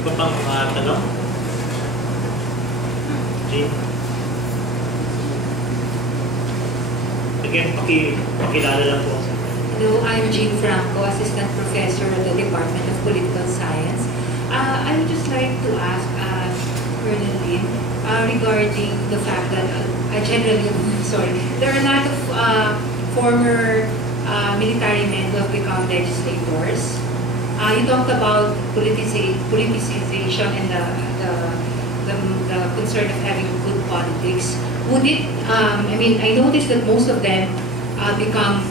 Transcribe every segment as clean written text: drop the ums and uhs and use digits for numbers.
Iba pang mga tanong? Jean? Again, pakilala lang po. Hello, I'm Jean Franco, Assistant Professor at the Department of Political Science. I would just like to ask Colonel Lin regarding the fact that there are a lot of former military men who have become legislators. You talked about politicization and the concern of having good politics. Would it, I noticed that most of them become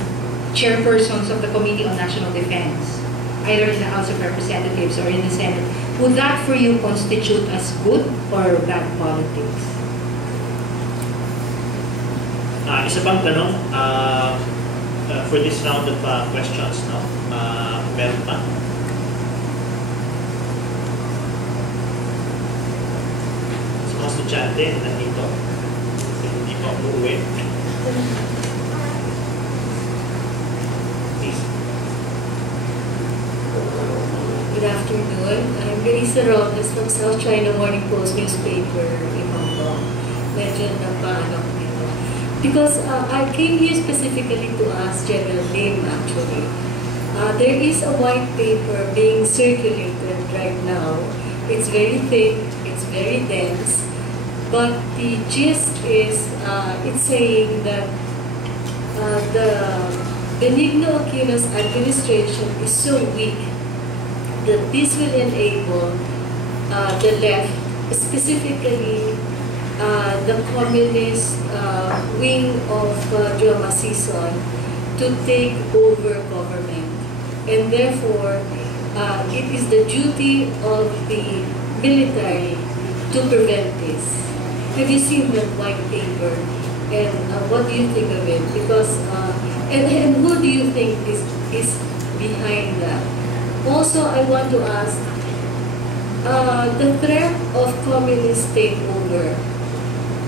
chairpersons of the Committee on National Defense, either in the House of Representatives or in the Senate. Would that for you constitute as good or bad politics? Isa pang tanong for this round of questions, no? Meron pa? Sa mga estudyante nandito, hindi pa umuwi. Good afternoon. I'm Marisa Robles from South China Morning Post newspaper in Hong Kong. Medyo napaano ko dito. Because I came here specifically to ask General Lim actually. There is a white paper being circulated right now. It's very thick, it's very dense, but the gist is it's saying that the Benigno Aquino's administration is so weak that this will enable the left, specifically the communist wing of Joe Masison, to take over government. And therefore, it is the duty of the military to prevent this. Have you seen that white paper? And what do you think of it? Because, and who do you think is behind that? Also, I want to ask, the threat of communist takeover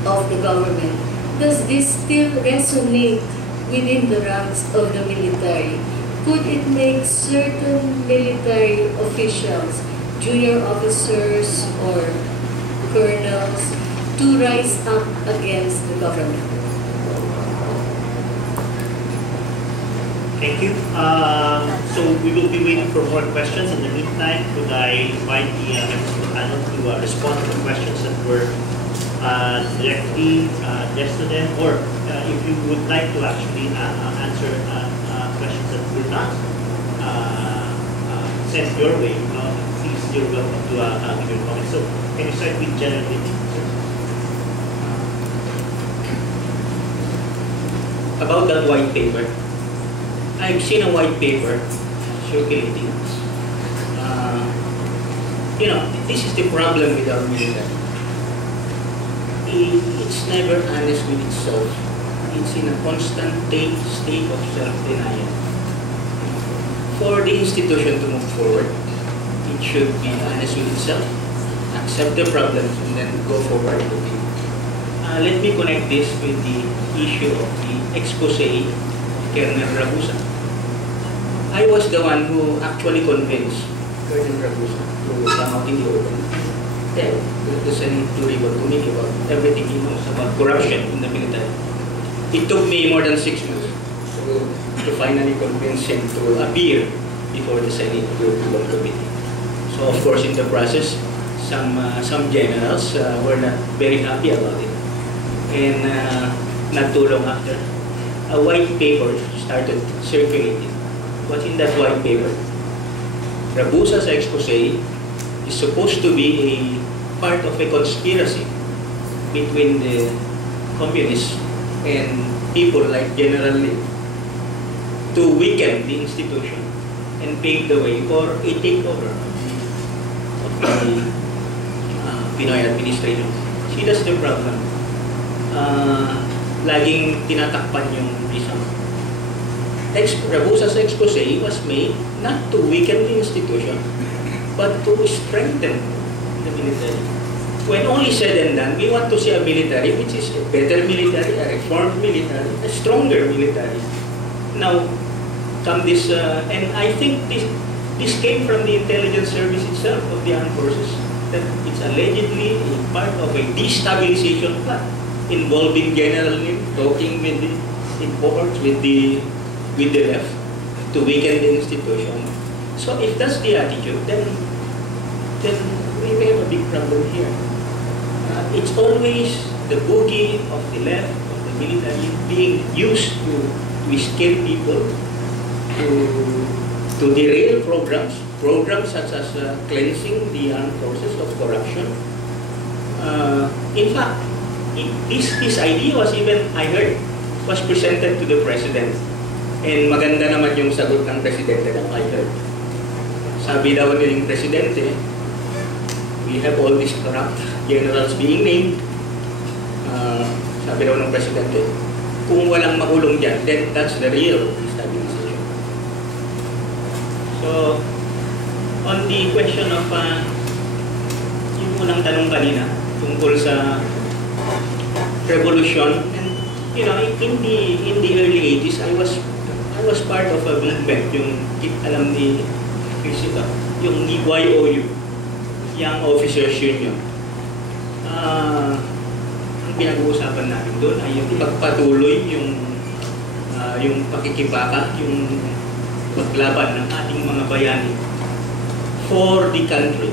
of the government, does this still resonate within the ranks of the military? Could it make certain military officials, junior officers or colonels, to rise up against the government? Thank you. So we will be waiting for more questions. In the meantime, could I invite the panel to respond to the questions that were directly addressed to them, or if you would like to actually answer questions that were not sent your way, please, you're welcome to give your comments. So can you start with General Lim? About that white paper, I've seen a white paper circulating. This is the problem with our military. It's never honest with itself. It's in a constant state of self-denial. For the institution to move forward, it should be honest with itself, accept the problems, and then go forward with it. Let me connect this with the issue of the expose of Colonel Ragusa. I was the one who actually convinced Colonel Ragusa to come out in the open, tell the Senate committee about everything he knows about corruption in the military. It took me more than 6 months to finally convince him to appear before the Senate committee. So of course, in the process, some generals were not very happy about it. And not too long after, a white paper started circulating. What's in that white paper? Ragusa's expose is supposed to be a part of a conspiracy between the communists and people like General Lim to weaken the institution and pave the way for a takeover of the Pinoy administration. See, that's the problem. Laging tinatakpan yung isang. Ragusa's expose was made not to weaken the institution, but to strengthen the military. When all is said and done, we want to see a military which is a better military, a reformed military, a stronger military. Now, come this, and I think This came from the intelligence service itself of the armed forces, that it's allegedly a part of a destabilization plan involving General Lim talking with the imports with the left to weaken the institution. So if that's the attitude, then we may have a big problem here. It's always the boogie of the left, of the military, being used to scare people, to derail programs such as cleansing the armed forces of corruption. In fact, this idea was even, I heard, was presented to the president. And maganda naman yung sagot ng presidente na I heard. Sabi daw ng presidente, we have all these corrupt generals being named. Sabi daw ng presidente, kung walang makulong dyan, then that's the real stabilization. So, on the question of yung unang tanong kanina tungkol sa revolution, and you know, in the early 80s, I was part of a movement, yung alam ni Criselda, yung YOU, Young Officers Union. Ang pinag-uusapan natin doon ay yung ipagpatuloy yung pakikibaka, yung paglaban ng ating mga bayani for the country,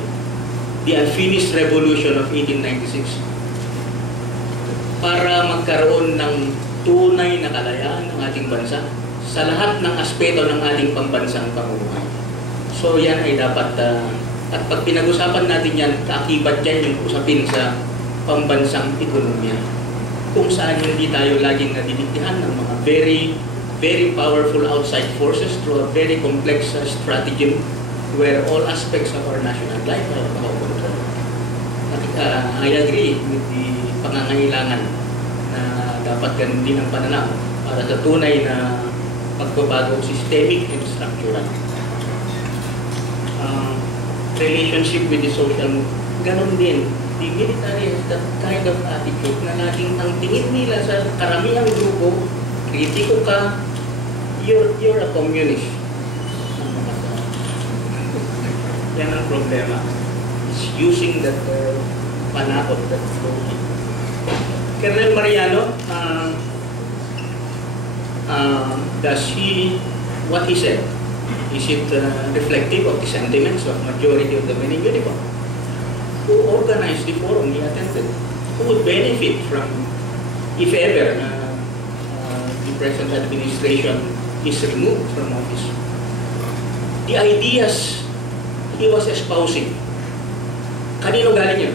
the unfinished revolution of 1896, para magkaroon ng tunay na kalayaan ng ating bansa sa lahat ng aspeto ng ating pambansang pamumuhay. So yan ay dapat, at pag pinag-usapan natin yan, kaakibat yan yung usapin sa pambansang ekonomiya, kung saan hindi tayo laging nadiniktihan ng mga very powerful outside forces through a very complex stratagem where all aspects of our national life are under control. I agree with the pangangailangan na dapat ganun din ang pananaw para sa tunay na pagbabago systemic and structural. Relationship with the social, ganun din. The military has that kind of attitude na laging ang tingin nila sa karamihang grupo, kritiko ka, you're a communist. Yan ang problema. It's using that panakot, that slogan. Colonel Mariano, what he said, is it reflective of the sentiments of majority of the men in uniform? Who organized the forum he attended? Who would benefit from, if ever, the present administration is removed from office? The ideas he was espousing, kanino galing yun?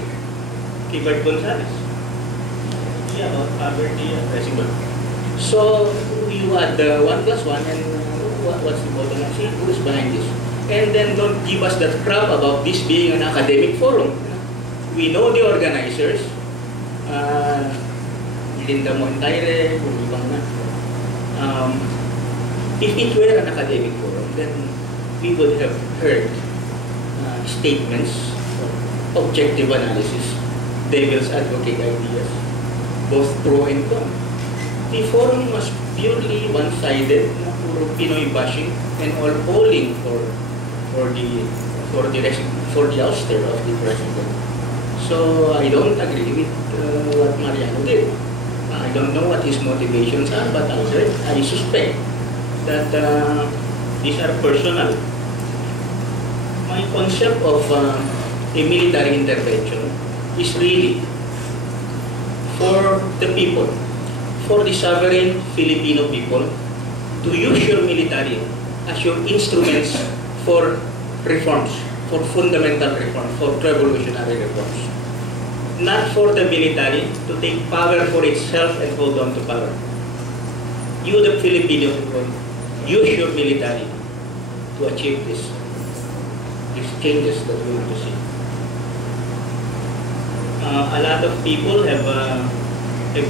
Kay Bert Gonzales. Yeah, about poverty and president. So, you add 1 plus 1 and what's the bottom line? See, who is behind this? And then don't give us that crap about this being an academic forum. We know the organizers, Linda Montaire, if it were an academic forum, then we would have heard statements, objective analysis, devil's advocate ideas, both pro and con. The forum was purely one-sided, puro Pinoy bashing, and all calling for the ouster of the president. So I don't agree with what Mariano did. I don't know what his motivations are, but I suspect that these are personal. My concept of a military intervention is really for the people, for the sovereign Filipino people, to use your military as your instruments for reforms, for fundamental reforms, for revolutionary reforms. Not for the military to take power for itself and hold on to power. You, the Filipino people, use your military to achieve these changes that we want to see. A lot of people have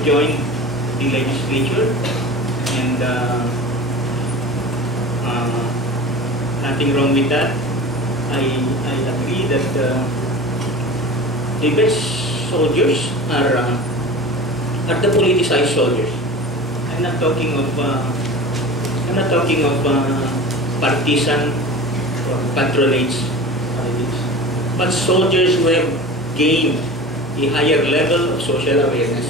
joined the legislature, and nothing wrong with that. I agree that the best soldiers are the politicized soldiers. I'm not talking of partisan or patronage politics. But soldiers who have gained a higher level of social awareness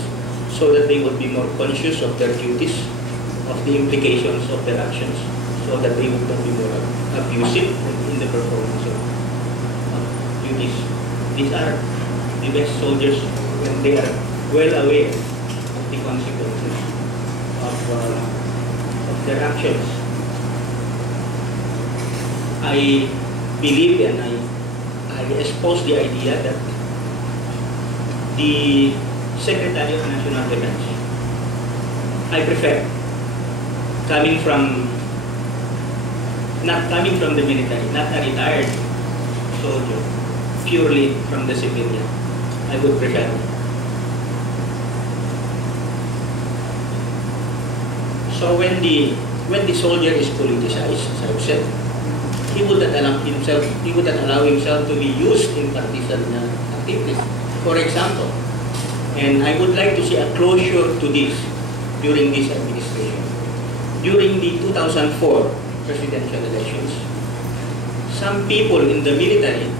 so that they would be more conscious of their duties, of the implications of their actions, so that they would not be more abusive in the performance of duties. These are the best soldiers when they are well aware of the consequences of their actions. I believe and I espouse the idea that the Secretary of National Defense, I prefer not coming from the military, not a retired soldier, purely from the civilian. I would prefer. So when the soldier is politicized, as I've said, he would not allow himself to be used in partisan activities. For example, and I would like to see a closure to this during this administration. During the 2004 presidential elections, some people in the military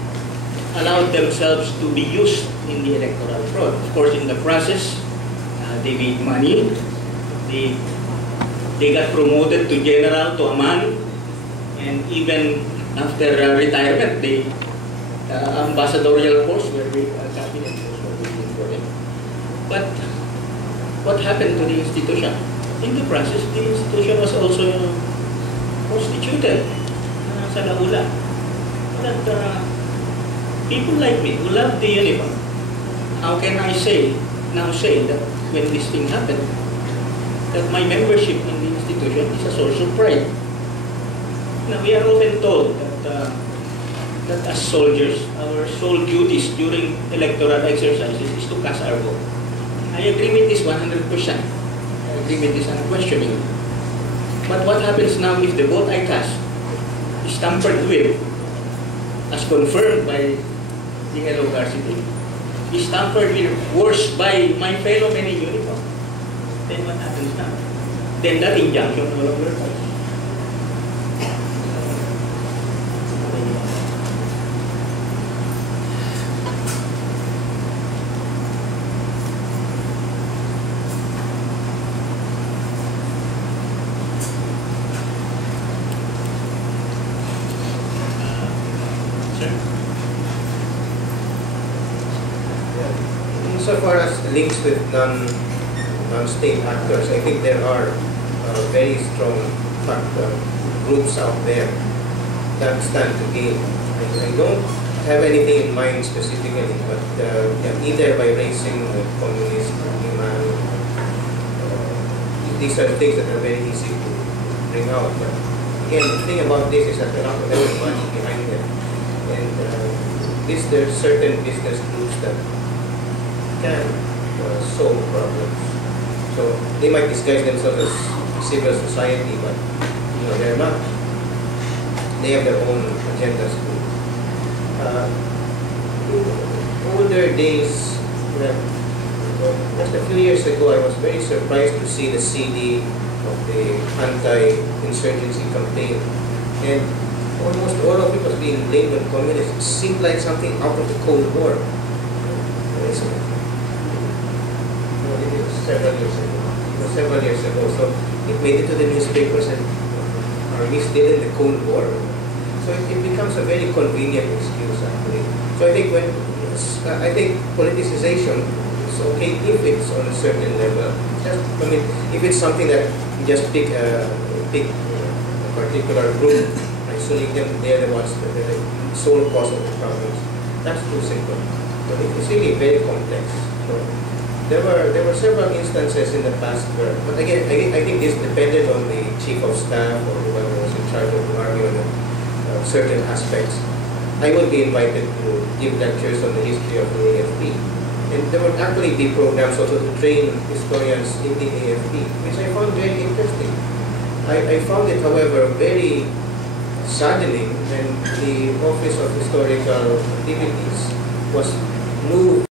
allowed themselves to be used in the electoral fraud. Of course, in the process, they made money. They got promoted to general, to a man, and even after retirement, the ambassadorial posts were cabinet posts were waiting for them. But what happened to the institution? In the process, the institution was also constituted sa laula. That people like me who love the uniform, how can I now say that when this thing happened, that my membership in the institution is a source of pride? Now, we are often told that as soldiers, our sole duties during electoral exercises is to cast our vote. I agree with this 100%. I agree with this unquestioningly. But what happens now if the vote I cast is tampered with, as confirmed by the Hello Varsity, is tampered with worse by my fellow men in uniform? Then what happens now? Then that injunction no longer applies. So far as links with non-state actors, I think there are very strong groups out there that stand to gain. I don't have anything in mind specifically, but either by raising communist, Diliman, these are things that are very easy to bring out. But again, the thing about this is that there are money behind it, and there are certain business groups that can solve problems. So they might disguise themselves as civil society, but they're not. They have their own agendas too. In older days, just a few years ago, I was very surprised to see the CD of the anti-insurgency campaign, and almost all of it was being labeled communist. It seemed like something out of the Cold War. Several years ago. So it made it to the newspapers, and are we still in the Cold War? So it becomes a very convenient excuse, actually. So I think politicization is okay if it's on a certain level. If it's something that you just pick a particular group, isolate them, they're the ones that are the sole cause of the problems. That's too simple. But it's really very complex. So there were several instances in the past where, but again, I think this depended on the chief of staff or whoever was in charge of the army on certain aspects. I would be invited to give lectures on the history of the AFP. And there would actually be programs also to train historians in the AFP, which I found very interesting. I found it, however, very saddening when the Office of Historical Activities was moved